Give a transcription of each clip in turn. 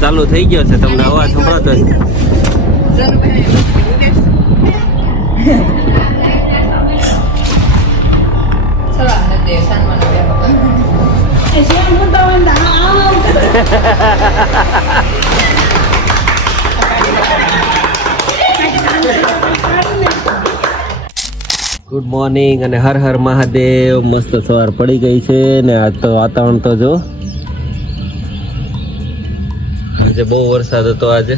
ચાલુ થઈ ગયો છે. તમને અવાજ સંભળાતો હશે. ગુડ મોર્નિંગ અને હર હર મહાદેવ. મસ્ત સવાર પડી ગઈ છે ને આજ તો વાતાવરણ તો જો આજે બહુ વરસાદ હતો આજે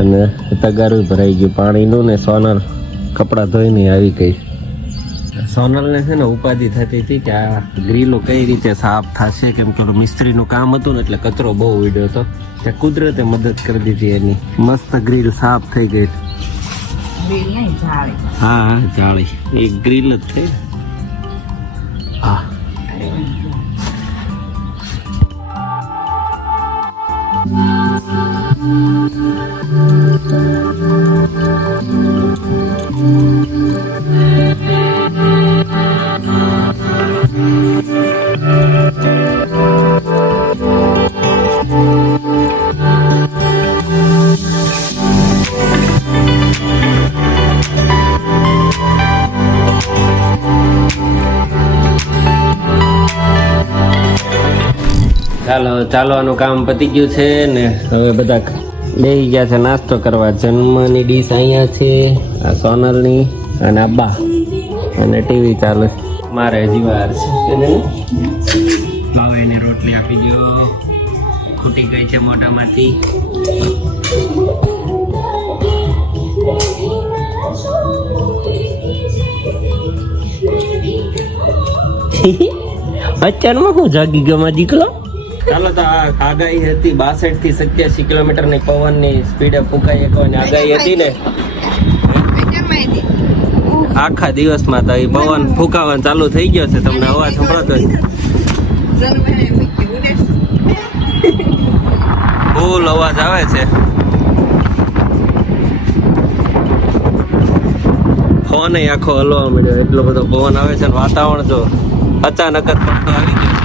અને તગારું ભરાઈ ગયું પાણીનું ને સોનલ કપડાં ધોઈને આવી ગઈ. સોનલને છે ને ઉપાધિ થતી હતી કે આ ગ્રીલો કઈ રીતે સાફ થશે, કેમ કે મિસ્ત્રીનું કામ હતું ને એટલે કચરો બહુ ઉડ્યો હતો. તે કુદરતે મદદ કરી દીધી એની. મસ્ત ગ્રીલ સાફ થઈ ગઈ. હા જાળી એક ગ્રીલ જ થઈ. હા ચાલવાનું કામ પતી ગયું છે ને હવે બધા બેસી ગયા છે નાસ્તો કરવા. જન્મની ડીશ અહીંયા છે, આ સોનલની અને આ બા અને ટીવી ચાલે છે. મારે હજી વાર છે એને રોટલી આપી દો, ખૂટી ગઈ છે મોઢામાંથી. અત્યારમાં હું જાગી ગયો માં દીકલો. ચાલો તો આ આગાહી હતી 62 થી 87 કિલોમીટરની પવનની સ્પીડે ફૂંકાઈ શકવાની આગાહી હતી ને. આખા દિવસમાં તો એ પવન ફૂંકાવાનું ચાલુ થઈ ગયો છે. તમને અવાજ સંભળાતો હશે. ફૂલ અવાજ આવે છે. ફોન આખો હલવા માંડ્યો, એટલો બધો પવન આવે છે. વાતાવરણ જો અચાનક જ પડતો આવી ગયો.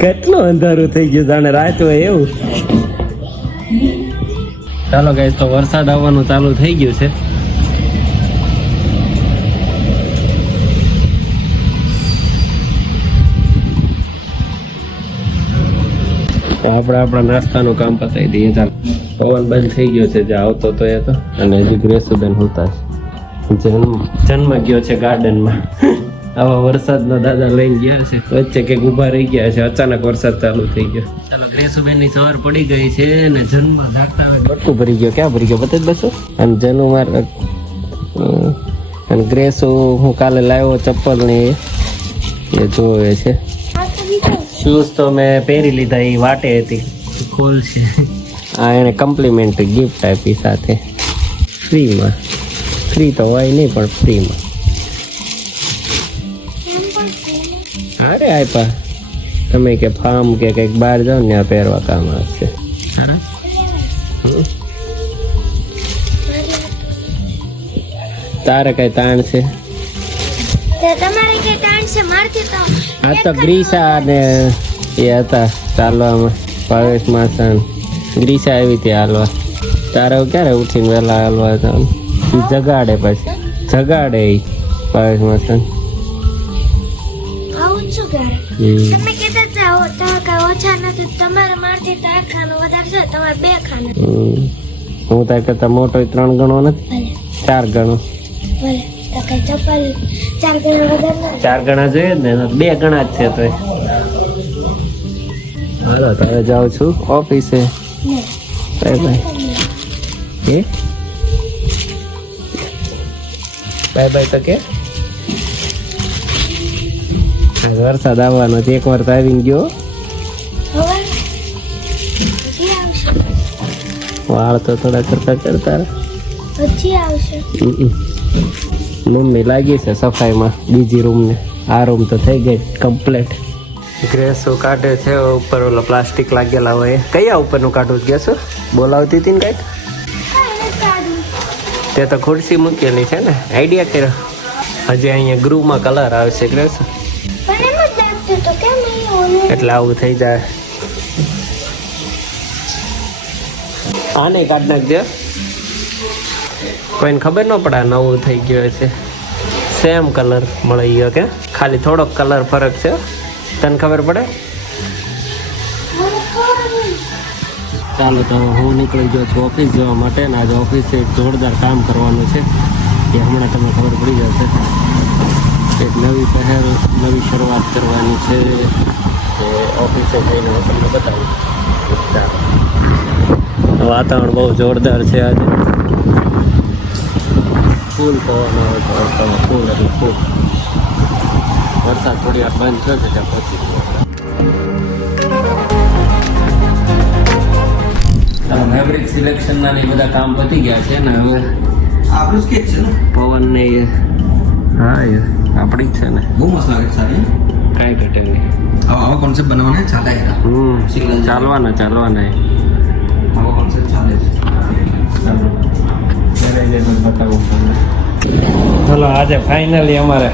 કેટલું અંધારું થઈ ગયું, જાણે રાત હોય એવું. ચાલો ગાઈસ, તો વરસાદ આવવાનું ચાલુ થઈ ગયું છે. આપણે આપણા નાસ્તાનું કામ પતાવી દઈએ. ચાલો, પવન બંધ થઈ ગયો છે જે આવતો તો એ તો. અને હજી ગ્રેસુબેન હોતા છે. જન્મ ગયો છે ગાર્ડનમાં. આવા વરસાદનો દાદા લઈને ગયા છે. વચ્ચે કંઈક ઊભા રહી ગયા છે, અચાનક વરસાદ ચાલુ થઈ ગયો. ચાલો, ગ્રેસુબેન ની સવાર પડી ગઈ છે ને જન્મ જાગતા હવે બટકું ભરી ગયો. ક્યાં ભરી ગયો બતા જ બસો. અને જનુ માર અને ગ્રેસુ હું કાલે લાવ્યો ચપ્પલ ને એ જોવે છે. શૂઝ તો મેં પહેરી લીધા, એ વાટે હતી, ખોલ છે. આ એને કમ્પ્લિમેન્ટ ગિફ્ટ આપી સાથે ફ્રીમાં. ફ્રી તો હોય નહીં પણ ફ્રીમાં. અરે આપ્યા તમે કે ફાર્મ કે કંઈક બહાર જાઓ ને ત્યાં પહેરવા કામ આવશે. તારે કઈ તાણ છે? આ તો ગ્રીસા ને એ હતા ચાલવામાં. ભાવેશ માસન ગ્રીસા આવી હતી હાલવા. તારે ક્યારે ઉઠીને વહેલા હાલવા જવાનું? જગાડે પછી જગાડે એ ભાવેશ માસન. હું તાર કરતા મોટો 3 ગણો નથી, 4 ગણો. 4 ગણા જોઈએ ને, 2 ગણા જ છે. તો હાલો તારે જાઉં છું ઓફિસે. Bye bye. બાય બાય તો કે વરસાદ આવવાનો છે. 1 વાર તો આવી ગયો. વાળ તો થોડા કરતા કરતા પછી આવશે. મમ્મી લાગી છે સફાઈમાં બીજી રૂમને. આ રૂમ તો થઈ ગઈ કમ્પ્લીટ. ગ્રેસો કાઢે છે ઉપર ઓલા પ્લાસ્ટિક લાગેલા હોય. કયા ઉપરનું કાઢવું ગેસો બોલાવતી હતી ને કઈ? તે તો ખુરશી મૂકેલી છે ને. આઈડિયા કર્યો. હજી અહીંયા ગ્રુમાં કલર આવશે ગ્રેસો. એટલે આવું થઈ જાય. આને કાઢ નાખજો. કોઈને ખબર ન પડે નવું થઈ ગયું છે. સેમ કલર મળી ગયો કે ખાલી થોડોક કલર ફરક છે. તને ખબર પડે? ચાલો તો હું નીકળી ગયો છું ઓફિસ જવા માટે. ને આજે ઓફિસે એક જોરદાર કામ કરવાનું છે એ હમણાં તમને ખબર પડી જશે. એક નવી પહેલ, નવી શરૂઆત કરવાની છે એ ઓફિસે જઈને હું તમને બતાવું. વાતાવરણ બહુ જોરદાર છે આજે. ફૂલ પવન આવે છે રસ્તામાં. ફૂલ એટલે ફૂલ. વરસાદ થોડી વાર બંધ થયો છે ત્યાં પછી. ફેબ્રિક સિલેક્શનના ને બધા કામ પતી ગયા છે ને હવે આપણું સ્કેચ છે ને પવન ને હા એ આપણી જ છે ને. બહુ મસ્ત લાગે સારી. કાંઈ ઘટે નહીં. આવો કોન્સેપ્ટ બનાવવાનો ચાલે છે. ચાલવાના આવો કોન્સેપ્ટ ચાલે છે. ચાલો ઘરે જઈને બતાવું તમને. ચલો આજે ફાઇનલી અમારે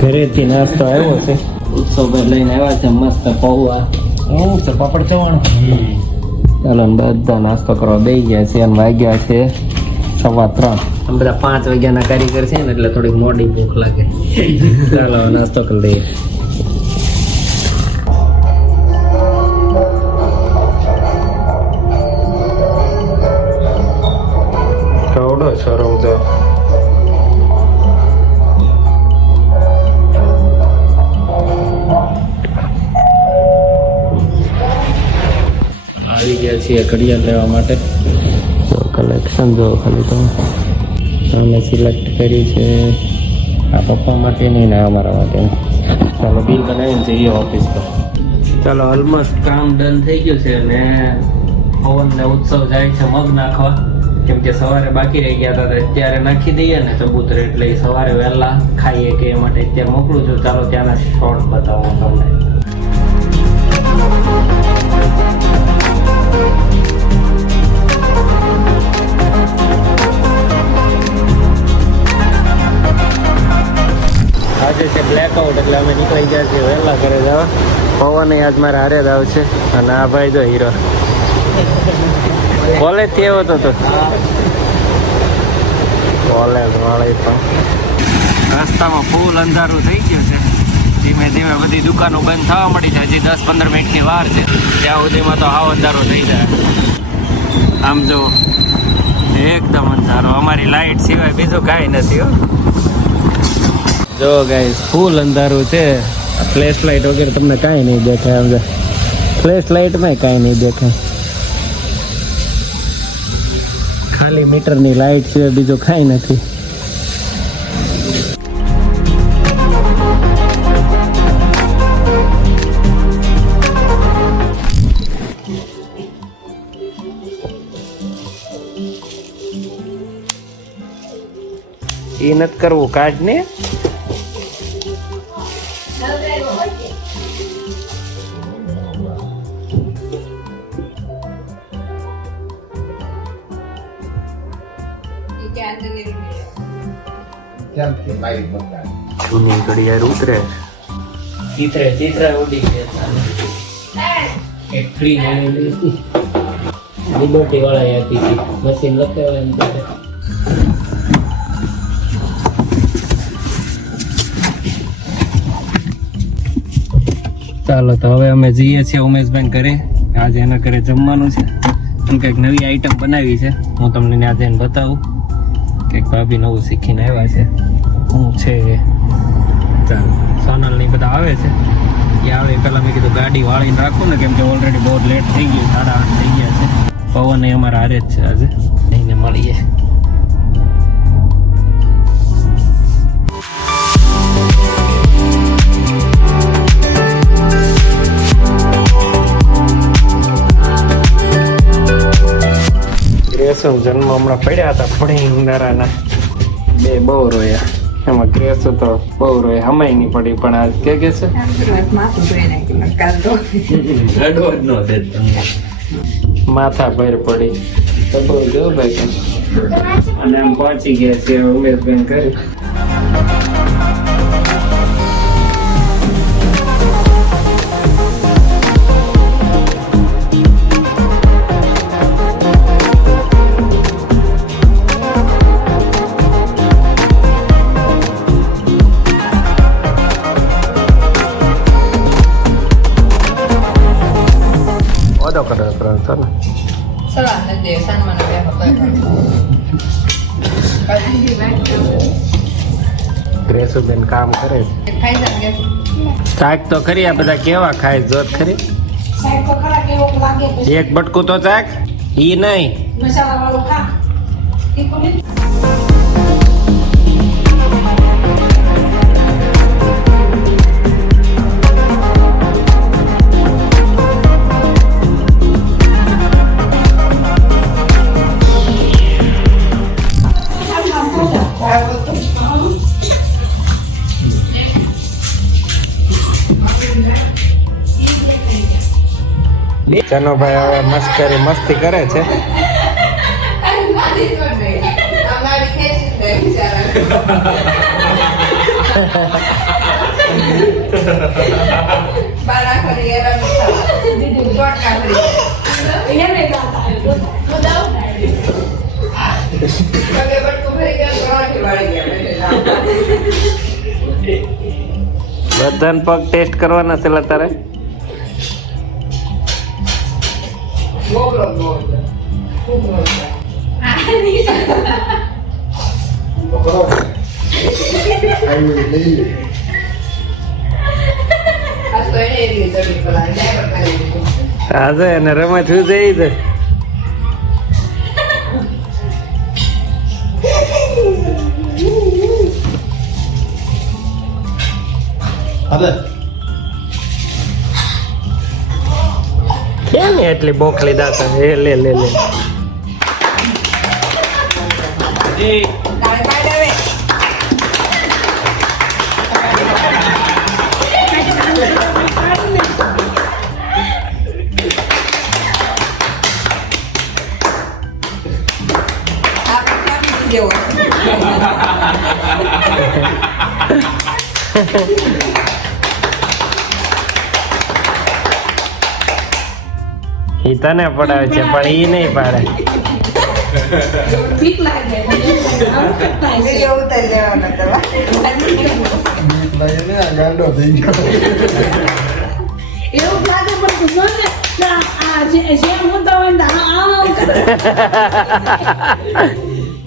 ઘરેથી નાસ્તો આવ્યો છે. ઉત્સવ લઈને આવ્યા છે મસ્ત પૌવા. હું તો પાપડ ચવાણું. ચાલો બધા નાસ્તો કરવા બેસી ગયા છે અને વાગ્યા છે 3:15. આમ બધા 5 વાગ્યાના કારીગર છે ને એટલે થોડીક મોડી ભૂખ લાગે. ચાલો નાસ્તો કરી લઈએ. કવડો શરમ તો આવી ગયા છીએ ઘડિયાળ લેવા માટે. કલેક્શન જો ખાલી તો અમે સિલેક્ટ કરી છે. આ પપ્પા માટેની ને અમારા માટે. ચાલો બિલ બનાવીને જઈએ ઓફિસ પર. ચાલો ઓલમોસ્ટ કામ ડન થઈ ગયું છે અને પવનને ઉત્સવ જાય છે મગ નાખવા. કેમ કે સવારે બાકી રહી ગયા હતા અત્યારે નાખી દઈએ ને ચબૂતરે એટલે સવારે વહેલા ખાઈએ કે એ માટે અત્યારે મોકલું છું. ચાલો ત્યાંના શોર્ટ બતાવું તમને. આજે છે બ્લેકઆઉટ એટલે અમે નીકળી ગયા છીએ વહેલા ઘરે જવા. પવન આજ મારે હારે જ આવશે. અને આ ભાઈ જો હીરો કોલેજ થી આવ્યો હતો કોલેજ વાળી તો. રસ્તામાં ફૂલ અંધારું થઈ ગયું છે. ધીમે ધીમે બધી દુકાનો બંધ થવા મળી છે. હજી 10-15 મિનિટની વાર છે. ત્યાં સુધીમાં તો હાવ અંધારું થઈ જાય. આમ જો એકદમ અંધારો. અમારી લાઈટ સિવાય બીજું કાંઈ નથી હો. જો ગાઈસ ફૂલ અંધારું છે. ફ્લેશ લાઇટ વગેરે તમને કાંઈ નહીં દેખાય. આમ ફ્લેશ લાઇટમાં કાંઈ નહીં દેખાય. ખાલી મીટરની લાઇટ સિવાય બીજું કાંઈ નથી. એ નથી કરવું કાઢ ને. જૂની ઘડિયાળ ઉતરે ચિત્ર ઉડી ગયા. એક ફ્રી લિબર્ટી વાળા આપી હતી. મશીન લખાવે એમ ત્યારે. ચાલો તો હવે અમે જઈએ છીએ ઉમેશભાઈ ઘરે. આજે એના ઘરે જમવાનું છે. એમ કંઈક નવી આઈટમ બનાવી છે. હું તમને ત્યાં જઈને બતાવું. કંઈક ભાભી નવું શીખીને આવ્યા છે. શું છે ચાલો સોનલ ને બધા આવે છે. એ આવે પહેલાં મેં કીધું ગાડી વાળીને રાખું ને કેમ કે ઓલરેડી બહુ લેટ થઈ ગયું. 8:30 થઈ ગયા છે. પવન એ અમારા હારે જ છે આજે. એને મળીએ. ગ્રેસુ જન્મ હમણાં પડ્યા હતા ભડીંદારાના બે બહુ રોયા એમાં ગ્રેસુ તો બહુ રોયા હમાય નહીં પડી પણ આજ કે છે માથા પર પડી તો બહુ જો ભાઈ અને આમ પહોંચી ગયા છે ઉમેશબેન કરી ગ્રેસુબેન કામ કરે છે ચાક તો ખરી આ બધા કેવા ખાય જોત ખરી એક બટકું તો ચાક ઈ નહીં ચનો ભાઈ હવે મસ્તી કરે છે બધાને પગ ટેસ્ટ કરવાના છે તારે આજે એને રમત શું જઈ છે કેમ એટલી બોખલી દાતા એ લે લે લે ઈ તને પડાવે છે પણ ઈ નહીં પાડે એવું લાગે પણ જેમ હોતા હોય ને આમ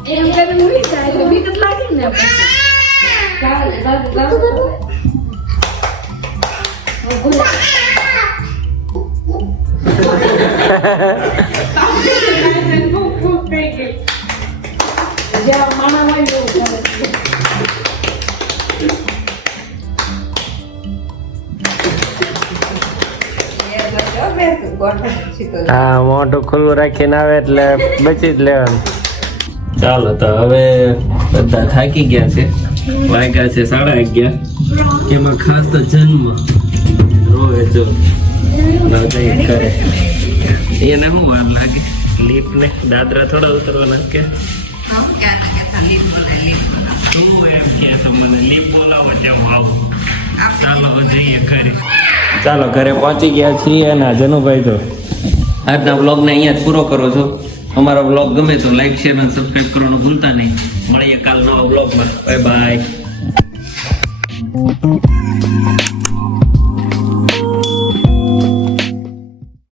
એમ કરીને ઉડી જાય એટલે બીક જ લાગે ને હા મોઢું ખુલ્લું રાખીને આવે એટલે બચી જ લેવાનું ચાલો તો હવે બધા થાકી ગયા છે વાગ્યા છે 11:30 એમાં ખાસ તો જન્મ રોવે જો કરે એને શું વાર લાગે લીપ ને દાદરા થોડા ઉતરવાના કે શું એમ કે મને લીપ બોલાવો તેમ આવું ચાલો જઈએ ઘરે ચાલો ઘરે પહોંચી ગયા છીએ અને જનુભાઈ તો આજના બ્લોગને અહીંયા જ પૂરો કરો છો અમારો બ્લોગ ગમે તો લાઈક શેર અને સબસ્ક્રાઇબ કરવાનું ભૂલતા નહીં મળીએ કાલ નવા બ્લોગમાં બાય બાય